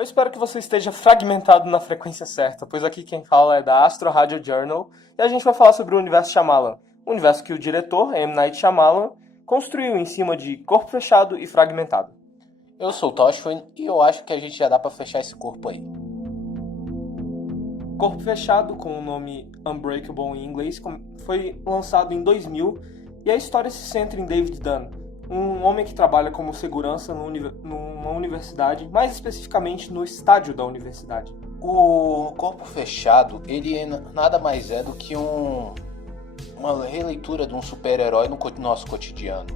Eu espero que você esteja fragmentado na frequência certa, pois aqui quem fala é da Astro Radio Journal e a gente vai falar sobre o universo Shyamalan, um universo que o diretor, M. Night Shyamalan, construiu em cima de Corpo Fechado e Fragmentado. Eu sou o Toshwin e eu acho que a gente já dá pra fechar esse corpo aí. Corpo Fechado, com o nome Unbreakable em inglês, foi lançado em 2000 e a história se centra em David Dunn, um homem que trabalha como segurança numa universidade, mais especificamente no estádio da universidade. O Corpo Fechado, ele nada mais é do que uma releitura de um super-herói no nosso cotidiano.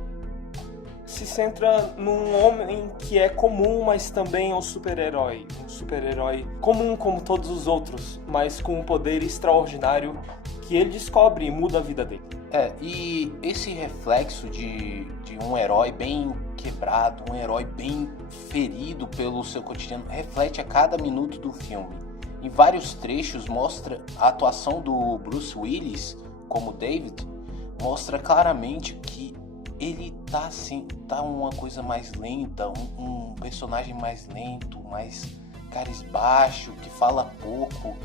Se centra num homem que é comum, mas também é um super-herói. Um super-herói comum como todos os outros, mas com um poder extraordinário que ele descobre e muda a vida dele. E esse reflexo de um herói bem quebrado, um herói bem ferido pelo seu cotidiano, reflete a cada minuto do filme. Em vários trechos mostra a atuação do Bruce Willis como David, mostra claramente que ele tá assim, tá uma coisa mais lenta, um personagem mais lento, mais carisbaixo, que fala pouco,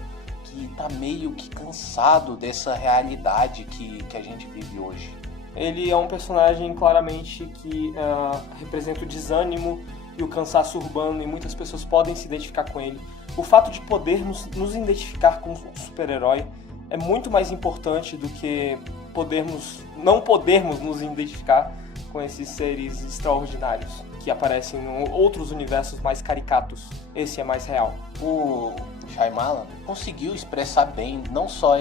que tá meio que cansado dessa realidade que a gente vive hoje. Ele é um personagem claramente que representa o desânimo e o cansaço urbano, e muitas pessoas podem se identificar com ele. O fato de podermos nos identificar com um super-herói é muito mais importante do que não podermos nos identificar com esses seres extraordinários que aparecem em outros universos mais caricatos. Esse é mais real. O Shyamalan conseguiu expressar bem, não só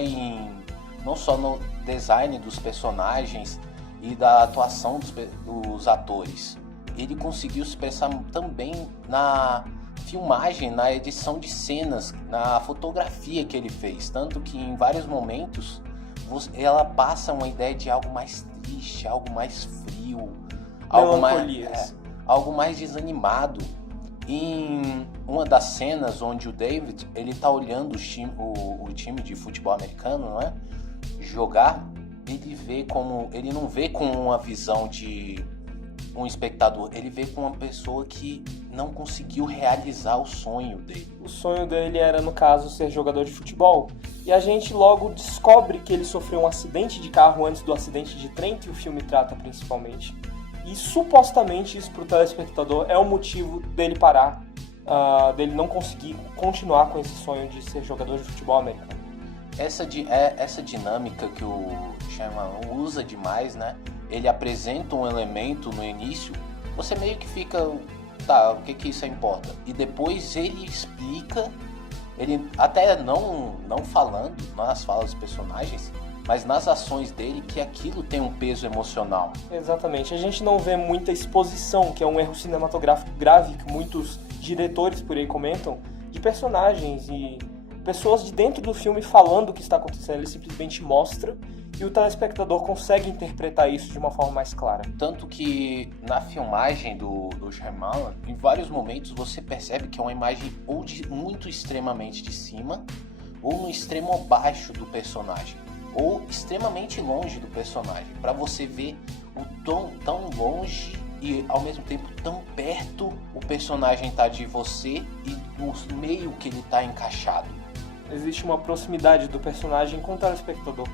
no design dos personagens e da atuação dos atores. Ele conseguiu expressar também na filmagem, na edição de cenas, na fotografia que ele fez. Tanto que em vários momentos ela passa uma ideia de algo mais triste, algo mais frio, algo mais desanimado. Em uma das cenas onde o David ele tá olhando o time de futebol americano, não é? Jogar, ele não vê com uma visão de um espectador, ele vê com uma pessoa que não conseguiu realizar o sonho dele. O sonho dele era, no caso, ser jogador de futebol. E a gente logo descobre que ele sofreu um acidente de carro antes do acidente de trem, que o filme trata principalmente. E supostamente isso para o telespectador é o motivo dele parar, dele não conseguir continuar com esse sonho de ser jogador de futebol americano. Essa dinâmica que o Shyamalan usa demais, né? Ele apresenta um elemento no início, você meio que fica, tá, o que isso importa? E depois ele explica, ele até não falando nas falas dos personagens, mas nas ações dele, que aquilo tem um peso emocional. Exatamente, a gente não vê muita exposição, que é um erro cinematográfico grave que muitos diretores por aí comentam, de personagens e pessoas de dentro do filme falando o que está acontecendo. Ele simplesmente mostra e o telespectador consegue interpretar isso de uma forma mais clara. Tanto que na filmagem do Shyamalan, em vários momentos você percebe que é uma imagem ou muito extremamente de cima, ou no extremo baixo do personagem, ou extremamente longe do personagem, para você ver o tão longe e ao mesmo tempo tão perto o personagem tá de você e do meio que ele tá encaixado. Existe uma proximidade do personagem com o telespectador.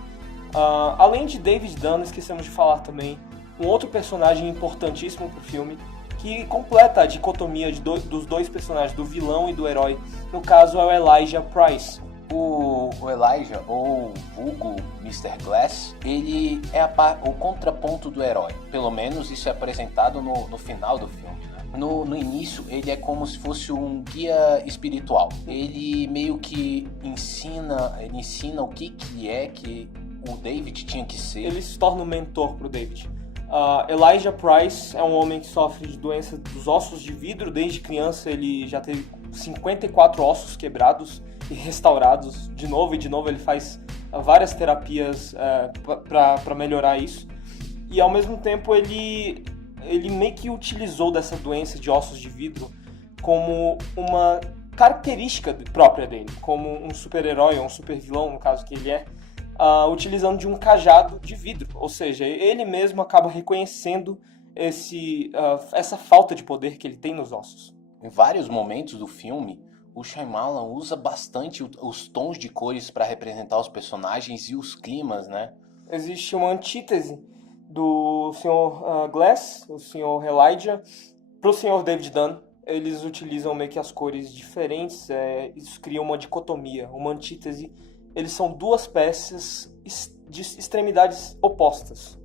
Além de David Dunn, esquecemos de falar também um outro personagem importantíssimo pro filme, que completa a dicotomia dos dois personagens, do vilão e do herói. No caso é o Elijah Price. O Elijah, ou vulgo Mr. Glass, ele é o contraponto do herói. Pelo menos isso é apresentado no final do filme. No início, ele é como se fosse um guia espiritual. Ele meio que ensina o que o David tinha que ser. Ele se torna um mentor pro David. Elijah Price é um homem que sofre de doença dos ossos de vidro. Desde criança ele já teve 54 ossos quebrados e restaurados de novo. E de novo ele faz várias terapias para melhorar isso. E ao mesmo tempo ele meio que utilizou dessa doença de ossos de vidro como uma característica própria dele, como um super-herói ou um super-vilão, no caso que ele é, utilizando de um cajado de vidro. Ou seja, ele mesmo acaba reconhecendo essa falta de poder que ele tem nos ossos. em vários momentos do filme, o Shyamalan usa bastante os tons de cores para representar os personagens e os climas, né? Existe uma antítese do Sr. Glass, o Sr. Elijah, pro Sr. David Dunn. Eles utilizam meio que as cores diferentes, isso cria uma dicotomia, uma antítese. Eles são duas peças de extremidades opostas.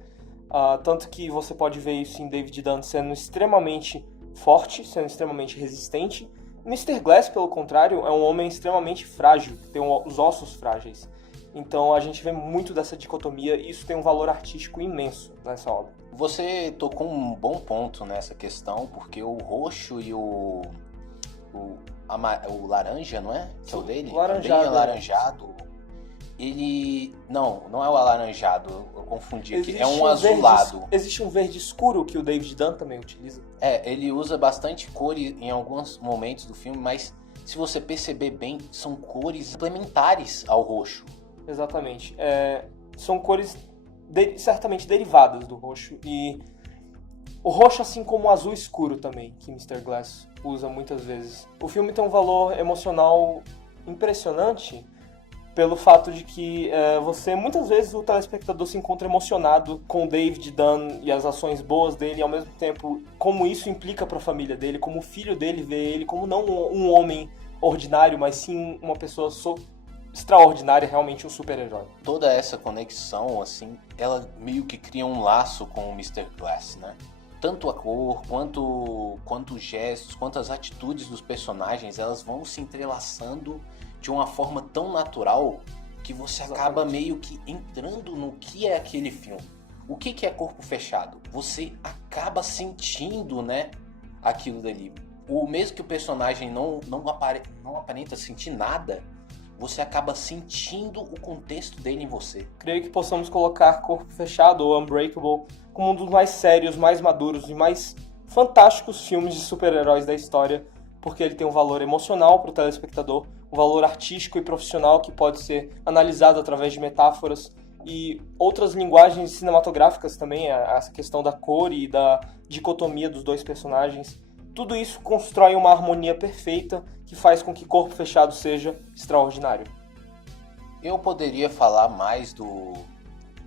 Tanto que você pode ver isso em David Dunn sendo extremamente forte, sendo extremamente resistente. Mr. Glass, pelo contrário, é um homem extremamente frágil, que tem os ossos frágeis. Então a gente vê muito dessa dicotomia e isso tem um valor artístico imenso nessa obra. Você tocou um bom ponto nessa questão, porque o roxo e o laranja, não é? Que é o dele? Laranjado. Também é laranjado. Ele... Não é o alaranjado, eu confundi aqui. É um azulado. Existe um verde escuro que o David Dunn também utiliza. Ele usa bastante cores em alguns momentos do filme, mas se você perceber bem, são cores complementares ao roxo. Exatamente. São cores certamente derivadas do roxo. E o roxo, assim como o azul escuro também, que Mr. Glass usa muitas vezes. O filme tem um valor emocional impressionante pelo fato de que muitas vezes o telespectador se encontra emocionado com o David Dunn e as ações boas dele, e ao mesmo tempo como isso implica para a família dele, como o filho dele vê ele, como não um homem ordinário, mas sim uma pessoa extraordinária, realmente um super-herói. Toda essa conexão, assim, ela meio que cria um laço com o Mr. Glass, né? Tanto a cor, quanto os gestos, quanto as atitudes dos personagens, elas vão se entrelaçando de uma forma tão natural que você acaba meio que entrando no que é aquele filme. O que é Corpo Fechado? Você acaba sentindo, né, aquilo dali. Mesmo que o personagem não aparenta sentir nada, você acaba sentindo o contexto dele em você. Creio que possamos colocar Corpo Fechado ou Unbreakable como um dos mais sérios, mais maduros e mais fantásticos filmes de super-heróis da história, porque ele tem um valor emocional para o telespectador, um valor artístico e profissional que pode ser analisado através de metáforas e outras linguagens cinematográficas também, essa questão da cor e da dicotomia dos dois personagens. Tudo isso constrói uma harmonia perfeita que faz com que Corpo Fechado seja extraordinário. Eu poderia falar mais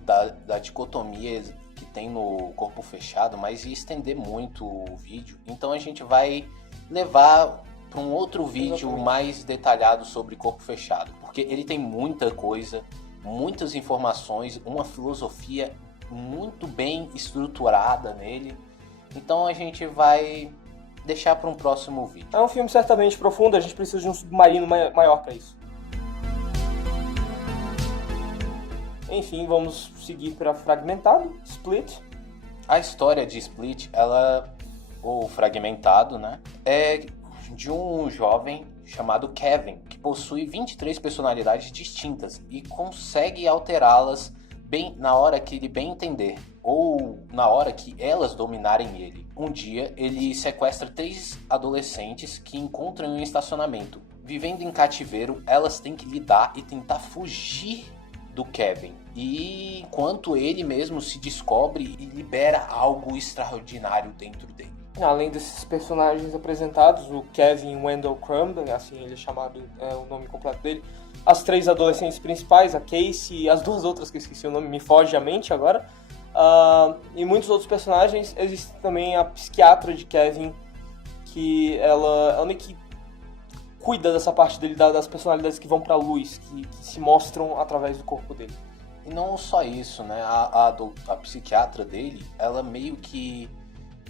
da dicotomia que tem no Corpo Fechado, mas ia estender muito o vídeo. Então a gente vai levar para um outro vídeo mais detalhado sobre Corpo Fechado, porque ele tem muita coisa, muitas informações, uma filosofia muito bem estruturada nele. Então a gente vai deixar para um próximo vídeo. É um filme certamente profundo, a gente precisa de um submarino maior para isso. Enfim, vamos seguir para Fragmentado, Split. A história de Split, ou Fragmentado, né, é de um jovem chamado Kevin, que possui 23 personalidades distintas e consegue alterá-las bem na hora que ele bem entender, ou na hora que elas dominarem ele. Um dia, ele sequestra 3 adolescentes que encontram em um estacionamento. Vivendo em cativeiro, elas têm que lidar e tentar fugir do Kevin. E enquanto ele mesmo se descobre e libera algo extraordinário dentro dele. Além desses personagens apresentados, o Kevin Wendell Crumb, assim ele é chamado, o nome completo dele, as 3 adolescentes principais, a Casey e as 2 outras que eu esqueci o nome, me foge à mente agora, e muitos outros personagens. Existe também a psiquiatra de Kevin, que ela meio que cuida dessa parte dele, das personalidades que vão pra luz, que se mostram através do corpo dele. E não só isso, né? A psiquiatra dele, ela meio que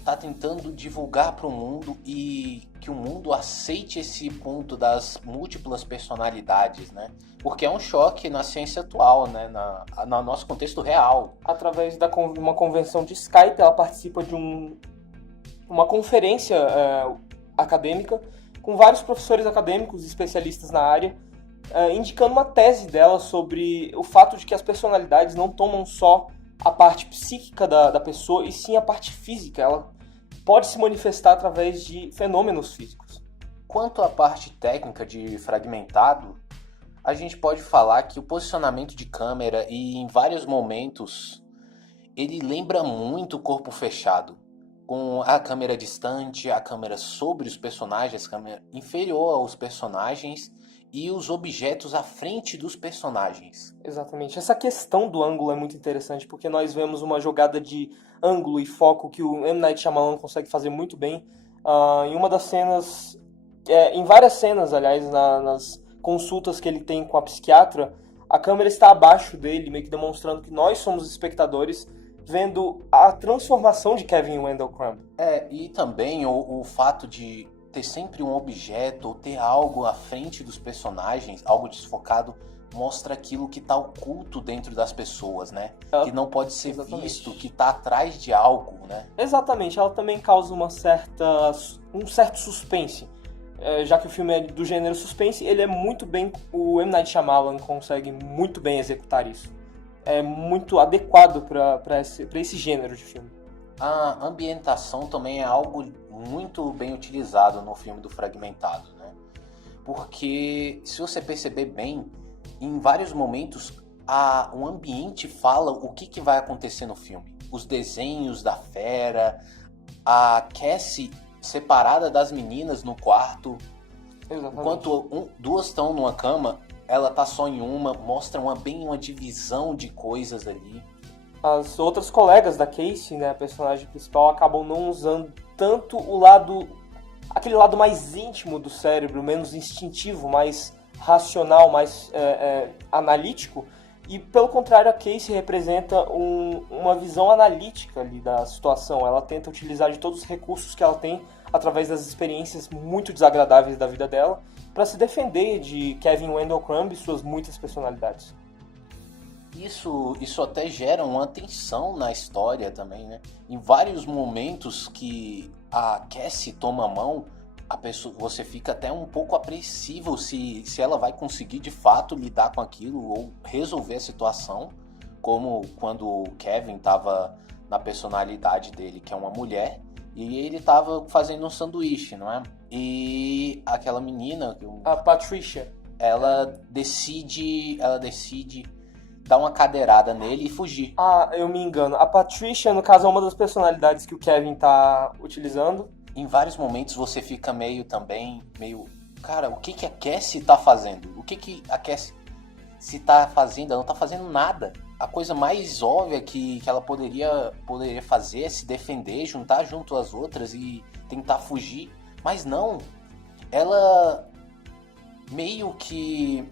tá tentando divulgar para o mundo e que o mundo aceite esse ponto das múltiplas personalidades, né? Porque é um choque na ciência atual, né? No nosso contexto real. Através de uma convenção de Skype, ela participa de uma conferência acadêmica com vários professores acadêmicos e especialistas na área, indicando uma tese dela sobre o fato de que as personalidades não tomam só a parte psíquica da pessoa, e sim a parte física. Ela pode se manifestar através de fenômenos físicos. Quanto à parte técnica de Fragmentado, a gente pode falar que o posicionamento de câmera e em vários momentos ele lembra muito Corpo Fechado. com a câmera distante, a câmera sobre os personagens, a câmera inferior aos personagens e os objetos à frente dos personagens. Exatamente. Essa questão do ângulo é muito interessante, porque nós vemos uma jogada de ângulo e foco que o M. Night Shyamalan consegue fazer muito bem. Em uma das cenas, em várias cenas, aliás, nas consultas que ele tem com a psiquiatra, a câmera está abaixo dele, meio que demonstrando que nós somos espectadores, vendo a transformação de Kevin Wendell Crumb. E também o fato de ter sempre um objeto ou ter algo à frente dos personagens, algo desfocado, mostra aquilo que está oculto dentro das pessoas, né? Que não pode ser visto, que está atrás de algo, né? Exatamente, ela também causa um certo suspense. Já que o filme é do gênero suspense, ele é muito bem... O M. Night Shyamalan consegue muito bem executar isso. É muito adequado para esse gênero de filme. A ambientação também é algo muito bem utilizado no filme do Fragmentado, né? Porque, se você perceber bem, em vários momentos o ambiente fala o que vai acontecer no filme. Os desenhos da fera, a Cassie separada das meninas no quarto. Exatamente. Enquanto duas estão numa cama, ela tá só em uma, mostra uma divisão de coisas ali. As outras colegas da Casey, né, a personagem principal, acabam não usando tanto aquele lado mais íntimo do cérebro, menos instintivo, mais racional, mais analítico. E, pelo contrário, a Casey representa uma visão analítica ali da situação. Ela tenta utilizar de todos os recursos que ela tem, através das experiências muito desagradáveis da vida dela, para se defender de Kevin Wendell Crumb e suas muitas personalidades. Isso até gera uma tensão na história também, né? Em vários momentos que a Cassie toma a mão, você fica até um pouco apreensivo se ela vai conseguir de fato lidar com aquilo ou resolver a situação, como quando o Kevin estava na personalidade dele, que é uma mulher, e ele estava fazendo um sanduíche, não é? E aquela menina, a Patricia, ela decide dar uma cadeirada nele e fugir. Eu me engano. A Patricia, no caso, é uma das personalidades que o Kevin tá utilizando. Em vários momentos você fica meio, cara, o que a Cassie tá fazendo? O que a Cassie se tá fazendo? Ela não tá fazendo nada. A coisa mais óbvia que ela poderia fazer é se defender, juntar junto às outras e tentar fugir. Mas não. Ela meio que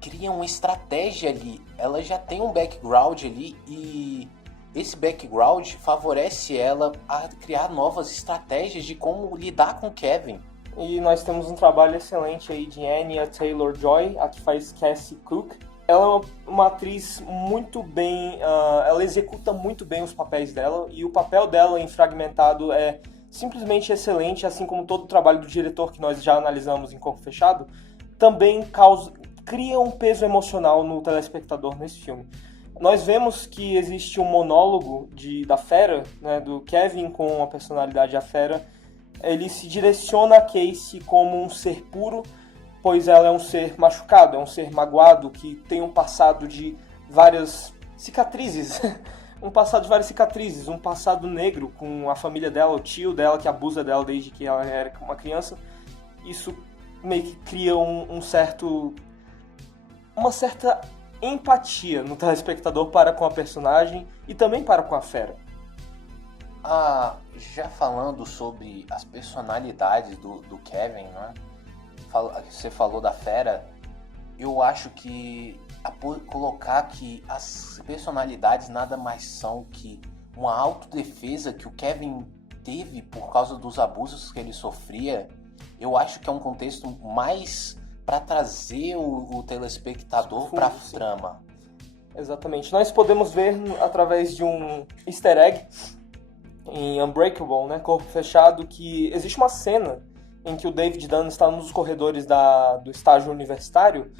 cria uma estratégia ali. Ela já tem um background ali e esse background favorece ela a criar novas estratégias de como lidar com Kevin. E nós temos um trabalho excelente aí de Anya Taylor-Joy, a que faz Cassie Cook. Ela é uma atriz muito bem... ela executa muito bem os papéis dela, e o papel dela em Fragmentado é simplesmente excelente, assim como todo o trabalho do diretor que nós já analisamos em Corpo Fechado, também cria um peso emocional no telespectador nesse filme. Nós vemos que existe um monólogo da Fera, né, do Kevin com a personalidade da Fera. Ele se direciona a Casey como um ser puro, pois ela é um ser machucado, é um ser magoado, que tem um passado de várias cicatrizes. Um passado negro com a família dela, o tio dela que abusa dela desde que ela era uma criança. Isso meio que cria uma certa empatia no telespectador para com a personagem e também para com a Fera. Já falando sobre as personalidades do Kevin, né? Você falou da Fera, eu acho que colocar que as personalidades nada mais são que uma autodefesa que o Kevin teve por causa dos abusos que ele sofria, eu acho que é um contexto mais para trazer o telespectador para a trama. Exatamente. Nós podemos ver através de um easter egg em Unbreakable, né, Corpo Fechado, que existe uma cena em que o David Dunn está nos corredores do estágio universitário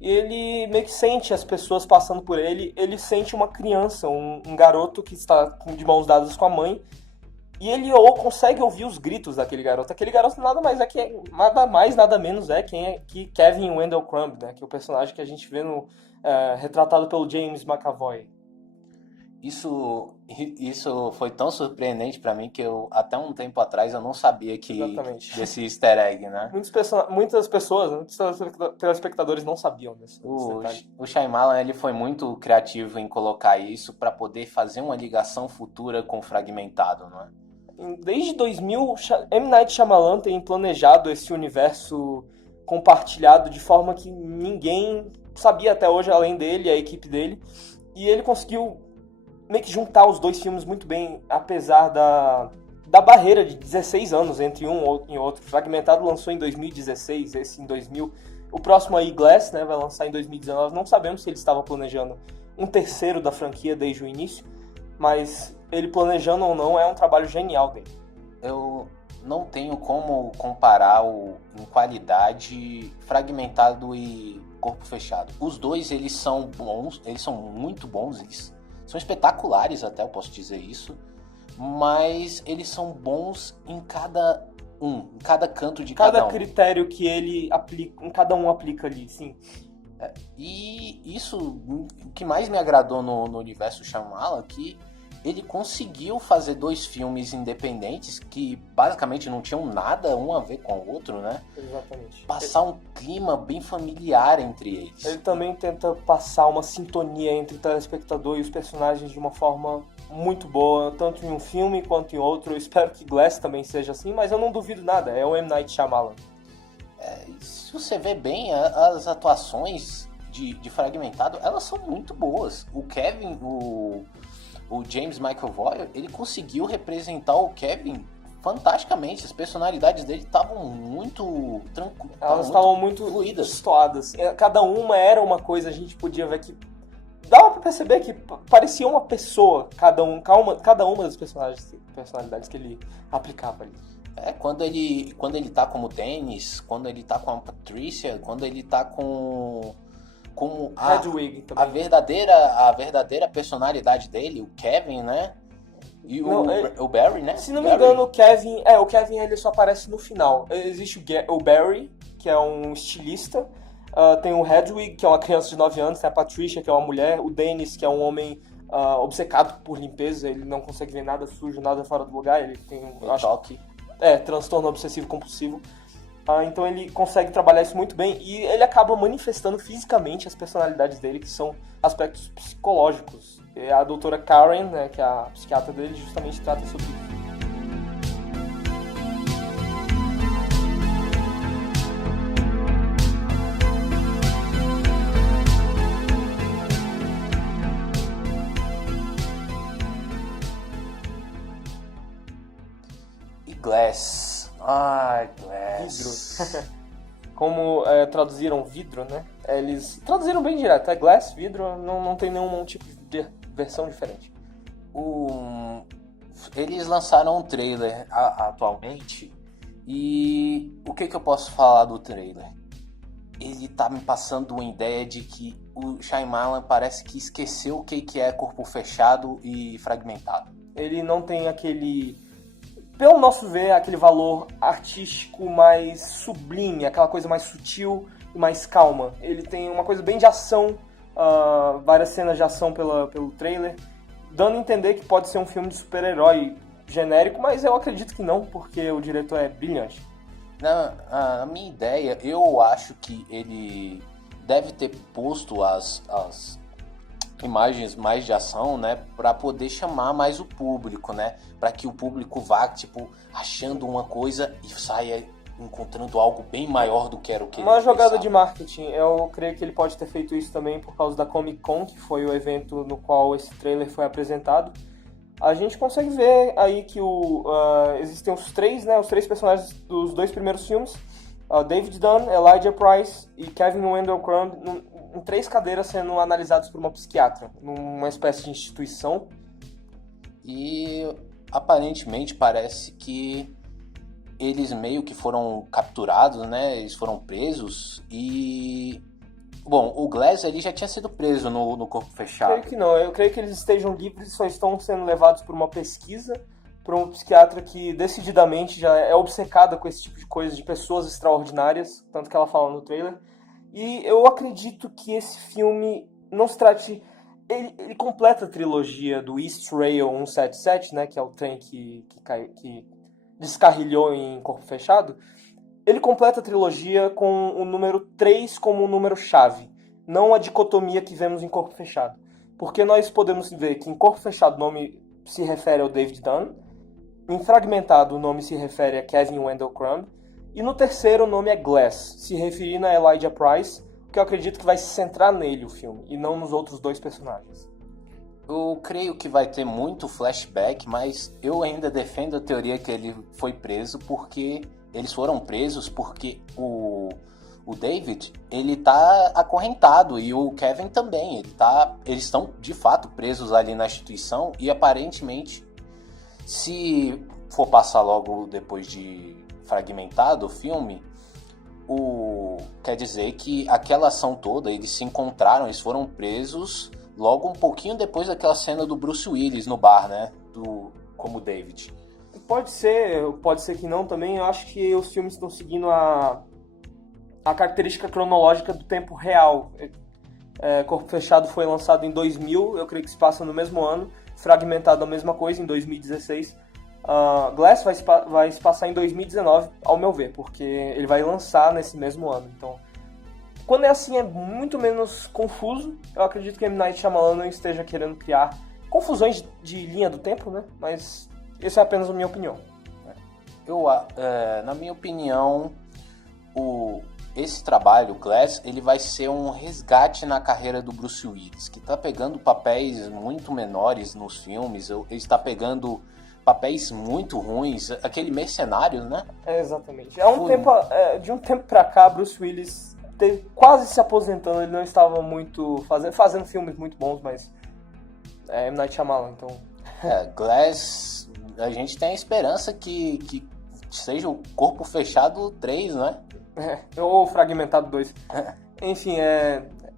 e ele meio que sente as pessoas passando por ele. Ele sente uma criança, um garoto que está de mãos dadas com a mãe, e ele consegue ouvir os gritos daquele garoto. Aquele garoto nada mais, nada menos que Kevin Wendell Crumb, né? Que é o personagem que a gente vê retratado pelo James McAvoy. Isso foi tão surpreendente pra mim que eu, até um tempo atrás, eu não sabia Exatamente. desse easter egg, né? Muitas pessoas, muitos telespectadores não sabiam desse detalhe. O Shyamalan, ele foi muito criativo em colocar isso pra poder fazer uma ligação futura com o Fragmentado, não é? Desde 2000, M. Night Shyamalan tem planejado esse universo compartilhado de forma que ninguém sabia até hoje, além dele e a equipe dele. E ele conseguiu meio que juntar os dois filmes muito bem, apesar da barreira de 16 anos entre um e outro. Fragmentado lançou em 2016, esse em 2000. O próximo aí, Glass, né, vai lançar em 2019. Não sabemos se ele estava planejando um terceiro da franquia desde o início, mas ele planejando ou não, é um trabalho genial dele. Eu não tenho como comparar em qualidade Fragmentado e Corpo Fechado. Os dois, eles são bons, eles são muito bons, eles são espetaculares até, eu posso dizer isso, mas eles são bons em cada canto de cada um. Cada critério que ele aplica, cada um aplica ali, sim. E isso, o que mais me agradou no universo Shyamalan, que ele conseguiu fazer dois filmes independentes que basicamente não tinham nada um a ver com o outro, né? Exatamente. Passar um clima bem familiar entre eles. Ele também tenta passar uma sintonia entre o telespectador e os personagens de uma forma muito boa, tanto em um filme quanto em outro. Eu espero que Glass também seja assim, mas eu não duvido nada, é o M. Night Shyamalan. Se você vê bem, as atuações de Fragmentado, elas são muito boas. O Kevin, o James McAvoy, ele conseguiu representar o Kevin fantasticamente. As personalidades dele estavam muito tranquilas. Elas estavam muito fluídas. destoadas. Cada uma era uma coisa, a gente podia ver que dava pra perceber que parecia uma pessoa, cada uma das personalidades que ele aplicava ali. Quando ele tá como Dennis, quando ele tá com a Patricia, quando ele tá com Hedwig também. A verdadeira personalidade dele, o Kevin, né? E o Barry, né? Se não me engano, o Kevin ele só aparece no final. Existe o Barry, que é um estilista, tem o Hedwig, que é uma criança de 9 anos, tem a Patricia, que é uma mulher, o Dennis, que é um homem obcecado por limpeza, ele não consegue ver nada sujo, nada fora do lugar, ele tem toque. Transtorno obsessivo compulsivo. Então ele consegue trabalhar isso muito bem e ele acaba manifestando fisicamente as personalidades dele, que são aspectos psicológicos. E a doutora Karen, né, que é a psiquiatra dele, justamente trata sobre isso. E Glass. Ai, Glass. Vidro. Como traduziram vidro, né? Eles traduziram bem direto. É Glass, vidro, não tem nenhum tipo de versão diferente. Eles lançaram um trailer atualmente. E o que eu posso falar do trailer? Ele tá me passando uma ideia de que o Shyamalan parece que esqueceu o que é Corpo Fechado e Fragmentado. Ele não tem pelo nosso ver, aquele valor artístico mais sublime, aquela coisa mais sutil e mais calma. Ele tem uma coisa bem de ação, várias cenas de ação pelo trailer, dando a entender que pode ser um filme de super-herói genérico, mas eu acredito que não, porque o diretor é brilhante. Na minha ideia, eu acho que ele deve ter posto as imagens mais de ação, né, para poder chamar mais o público, né, para que o público vá, tipo, achando uma coisa e saia encontrando algo bem maior do que era o que ele pensava. Uma jogada de marketing, eu creio que ele pode ter feito isso também por causa da Comic Con, que foi o evento no qual esse trailer foi apresentado. A gente consegue ver aí que existem os três personagens dos dois primeiros filmes, David Dunn, Elijah Price e Kevin Wendell Crumb, em 3 cadeiras sendo analisados por uma psiquiatra, numa espécie de instituição. E aparentemente parece que eles meio que foram capturados, né? Eles foram presos e... Bom, o Glass ele já tinha sido preso no Corpo Fechado. Creio que não, eu creio que eles estejam livres e só estão sendo levados por uma pesquisa, por uma psiquiatra que decididamente já é obcecada com esse tipo de coisa, de pessoas extraordinárias, tanto que ela fala no trailer. E eu acredito que esse filme não se trate... ele completa a trilogia do East Rail 177, né, que é o trem que descarrilhou em Corpo Fechado. Ele completa a trilogia com o número 3 como um número-chave, não a dicotomia que vemos em Corpo Fechado. Porque nós podemos ver que em Corpo Fechado o nome se refere ao David Dunn, em Fragmentado o nome se refere a Kevin Wendell Crumb, e no terceiro o nome é Glass, se referindo a Elijah Price, que eu acredito que vai se centrar nele o filme, e não nos outros dois personagens. Eu creio que vai ter muito flashback, mas eu ainda defendo a teoria que ele foi preso porque... Eles foram presos porque o David, ele tá acorrentado, e o Kevin também. Eles estão, de fato, presos ali na instituição, e aparentemente, se for passar logo depois de Fragmentado o filme, quer dizer que aquela ação toda, eles se encontraram, eles foram presos logo um pouquinho depois daquela cena do Bruce Willis no bar, né? Como David. Pode ser que não também. Eu acho que os filmes estão seguindo a característica cronológica do tempo real. Corpo Fechado foi lançado em 2000, eu creio que se passa no mesmo ano. Fragmentado a mesma coisa, em 2016. Glass vai se passar em 2019, ao meu ver, porque ele vai lançar nesse mesmo ano. Então, quando é assim, é muito menos confuso. Eu acredito que M. Night Shyamalan não esteja querendo criar confusões de linha do tempo, né? Mas essa é apenas a minha opinião. Na minha opinião, esse trabalho, Glass, ele vai ser um resgate na carreira do Bruce Willis, que está pegando papéis muito menores nos filmes, ele está pegando papéis muito ruins, aquele Mercenário, né? Exatamente. De um tempo pra cá, Bruce Willis quase se aposentando, ele não estava muito fazendo filmes muito bons, mas M. Night Shyamalan, então... Glass... A gente tem a esperança que seja o Corpo Fechado 3, né? Ou Fragmentado 2. Enfim,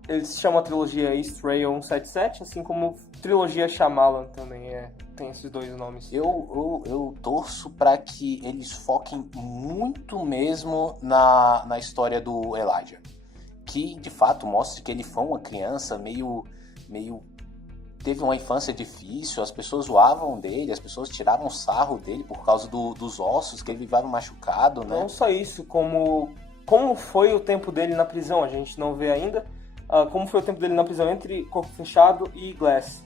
eles chamam a trilogia East Rail 177, assim como trilogia Shyamalan também tem esses dois nomes. Eu torço para que eles foquem muito mesmo na história do Elijah. Que, de fato, mostre que ele foi uma criança meio teve uma infância difícil, as pessoas zoavam dele, as pessoas tiravam sarro dele por causa dos ossos, que ele vivava machucado, né? Não só isso, como foi o tempo dele na prisão, a gente não vê ainda, como foi o tempo dele na prisão entre Corpo Fechado e Glass.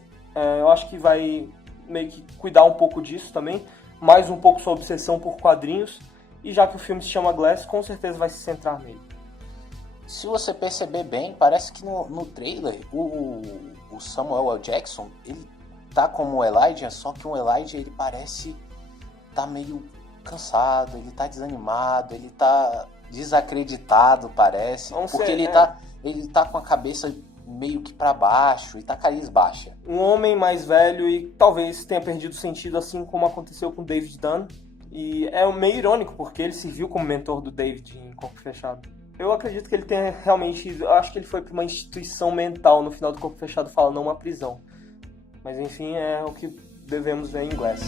Eu acho que vai meio que cuidar um pouco disso também, mais um pouco sua obsessão por quadrinhos, e já que o filme se chama Glass, com certeza vai se centrar nele. Se você perceber bem, parece que no trailer, o Samuel L. Jackson, ele tá como o Elijah, só que o Elijah, ele parece tá meio cansado, ele tá desanimado, ele tá desacreditado, parece, porque ele tá com a cabeça meio que pra baixo e tá cabisbaixa. Um homem mais velho e talvez tenha perdido o sentido, assim como aconteceu com David Dunn, e é meio irônico, porque ele se viu como mentor do David em Corpo Fechado. Eu acredito que ele tenha realmente... Eu acho que ele foi para uma instituição mental no final do Corpo Fechado, fala, não uma prisão. Mas enfim, é o que devemos ver em Glass.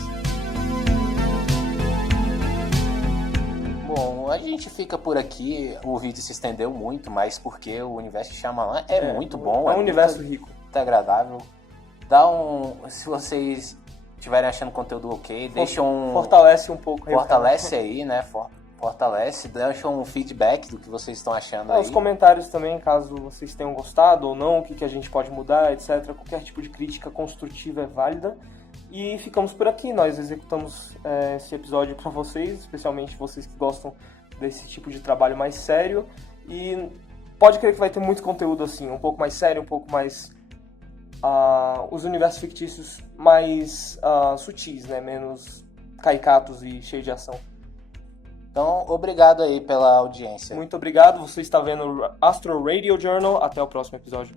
Bom, a gente fica por aqui. O vídeo se estendeu muito, mas porque o universo de Shyamalan é muito bom. É um universo rico. Muito agradável. Se vocês estiverem achando conteúdo ok, deixa Fortalece um pouco. Fortalece aí, né? Fortalece, deixa um feedback do que vocês estão achando aí. Os comentários também, caso vocês tenham gostado ou não, o que a gente pode mudar, etc. Qualquer tipo de crítica construtiva é válida. E ficamos por aqui. Nós executamos esse episódio para vocês, especialmente vocês que gostam desse tipo de trabalho mais sério. E pode crer que vai ter muito conteúdo assim, um pouco mais sério, um pouco mais... os universos fictícios mais sutis, né? Menos caricatos e cheios de ação. Então, obrigado aí pela audiência. Muito obrigado. Você está vendo o Astro Radio Journal. Até o próximo episódio.